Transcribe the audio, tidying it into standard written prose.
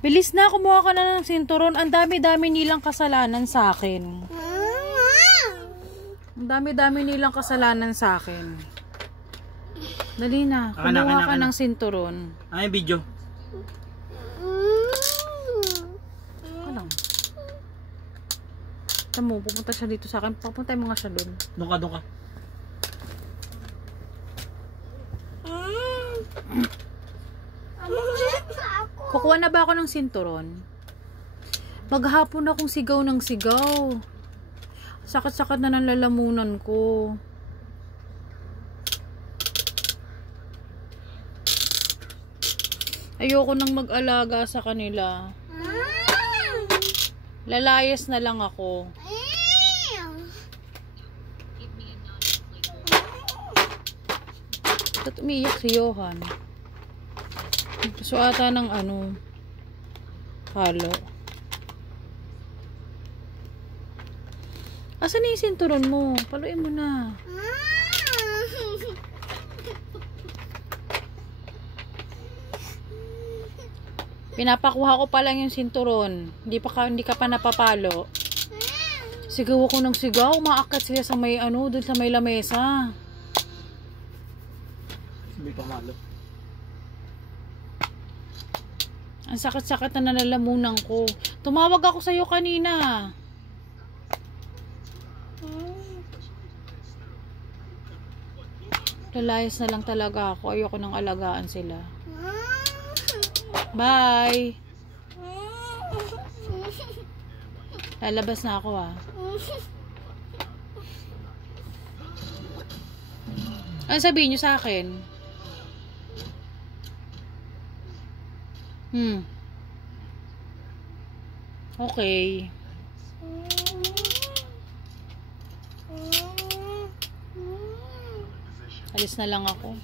Bilis na, kumuha ka na ng sinturon. Ang dami-dami nilang kasalanan sa akin. Ang dami-dami nilang kasalanan sa akin. Dali na, kumuha ka ng sinturon. Ay, video. Alam. Tamo, pupunta siya dito sa akin. Papuntay mo nga siya doon. Doon ka. Kukuha na ba ako ng sinturon? Maghapon akong sigaw ng sigaw. Sakit-sakit na ng lalamunan ko. Ayoko nang mag-alaga sa kanila. Lalayas na lang ako. Ba't umiyak si Johan? Gusto ata ng halo. Asan na yung sinturon mo? Paluin mo na. Pinapakuha ko pa lang yung sinturon. Hindi ka pa napapalo. Sigaw ako ng sigaw. Umaakyat sila sa may doon sa may lamesa. Hindi pa malo. Ang sakit-sakit na nalalamunan ko. Tumawag ako sa'yo kanina. Lalayas na lang talaga ako. Ayoko nang alagaan sila. Bye! Lalabas na ako Ano sabihin nyo sa akin? Okay. Alis na lang ako.